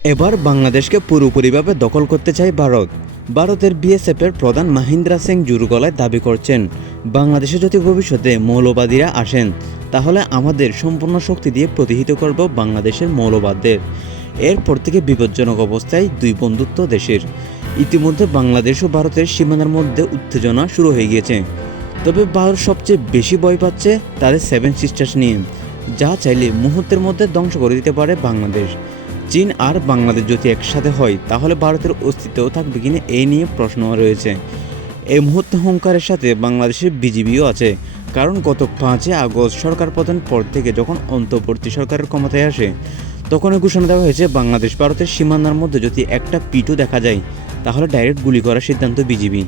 এবার বাংলাদেশকে পুরোপুরিভাবে দখল করতে চায় ভারত। ভারতের বিএসএফের প্রধান মহিন্দ্রা সিং জোর গলায় দাবি করছেন, বাংলাদেশে যদি ভবিষ্যতে মৌলবাদীরা আসেন তাহলে আমাদের সম্পূর্ণ শক্তি দিয়ে প্রতিহত করব বাংলাদেশের মৌলবাদদের। এরপর থেকে বিপজ্জনক অবস্থায় দুই বন্ধুত্ব দেশের। ইতিমধ্যে বাংলাদেশ ও ভারতের সীমানার মধ্যে উত্তেজনা শুরু হয়ে গিয়েছে। তবে ভারত সবচেয়ে বেশি ভয় পাচ্ছে তাদের সেভেন সিস্টার্স নিয়ে, যা চাইলে মুহূর্তের মধ্যে ধ্বংস করে দিতে পারে বাংলাদেশ। চীন আর বাংলাদেশ যদি একসাথে হয় তাহলে ভারতের অস্তিত্বও থাকবে কিনা এই নিয়ে প্রশ্ন রয়েছে। এই মুহূর্তে হুঙ্কারের সাথে বাংলাদেশের বিজিবিও আছে, কারণ গত 5 আগস্ট সরকার পতনের পর থেকে যখন অন্তর্বর্তী সরকারের ক্ষমতায় আসে তখনই ঘোষণা দেওয়া হয়েছে বাংলাদেশ ভারতের সীমানার মধ্যে যদি একটা পিটু দেখা যায় তাহলে ডাইরেক্ট গুলি করার সিদ্ধান্ত বিজিবি।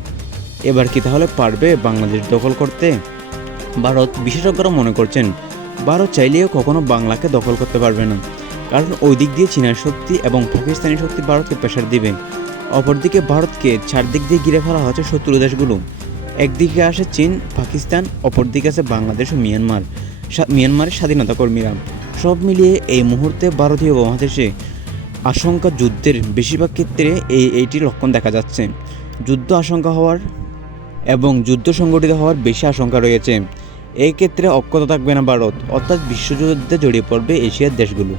এবার কি তাহলে পারবে বাংলাদেশ দখল করতে? ভারত বিশেষজ্ঞরা মনে করছেন ভারত চাইলেও কখনো বাংলাকে দখল করতে পারবে না, কারণ ওই দিক দিয়ে চীনের শক্তি এবং পাকিস্তানি শক্তি ভারতকে প্রেশার দিবে। অপরদিকে ভারতকে চারদিক দিয়ে ঘিরে ফেলা হচ্ছে শত্রু দেশগুলো। একদিকে আসে চীন, পাকিস্তান, অপরদিকে আছে বাংলাদেশ ও মিয়ানমারের স্বাধীনতা কর্মীরা। সব মিলিয়ে এই মুহূর্তে ভারতীয় উপমহাদেশে আশঙ্কা যুদ্ধের বেশিরভাগ ক্ষেত্রে এইটি লক্ষণ দেখা যাচ্ছে। যুদ্ধ আশঙ্কা হওয়ার এবং যুদ্ধ সংগঠিত হওয়ার বেশি আশঙ্কা রয়েছে। এই ক্ষেত্রে অক্ষত থাকবে না ভারত, অর্থাৎ বিশ্বযুদ্ধে জড়িয়ে পড়বে এশিয়ার দেশগুলো।